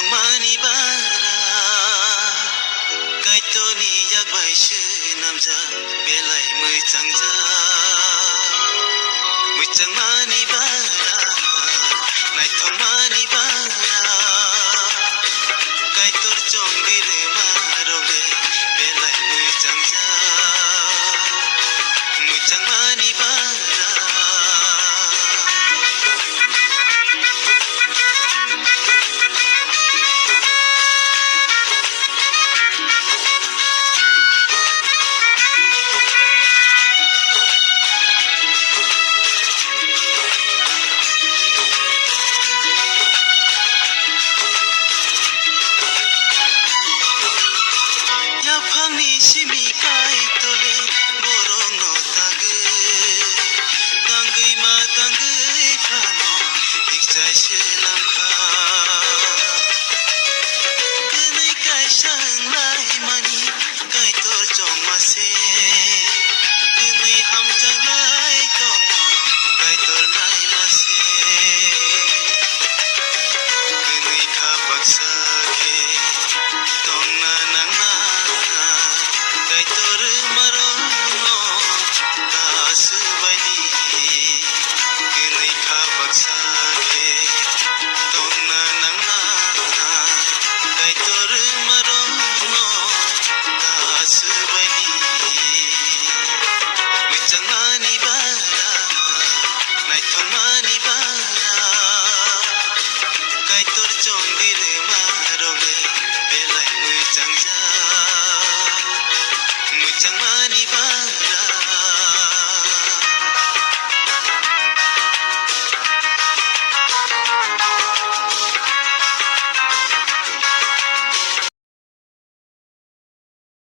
नायथंमानि बारा कायत'नि याकबायसो नामजा बेलाय मोजांजा मोजांमानि बारा नायथंमानि बारा कायत'र जंबिरे मारबे बेलाय मोजांजा मोजांमानि बारा याफांनि सिमि कायत'ले बर'नो तागै तांगै मा तांगै फानो हिगजायसो नामखा गोनै कायसांलाय मानि कायत'र जंमासे गोनै हामजांलाय दङ कायत'र नायमासे गोनै खाबाक्साखे दंना नांना कायत'र मारनो दासो बायदि गोनै खाबाक्साखे दंना नांना कायत'र मारनो दासो बायदि मोजांमानि बारा नायथंमानि बारा कायत'र जंबिरे मारबे बेलाय मोजांजा मोजांमा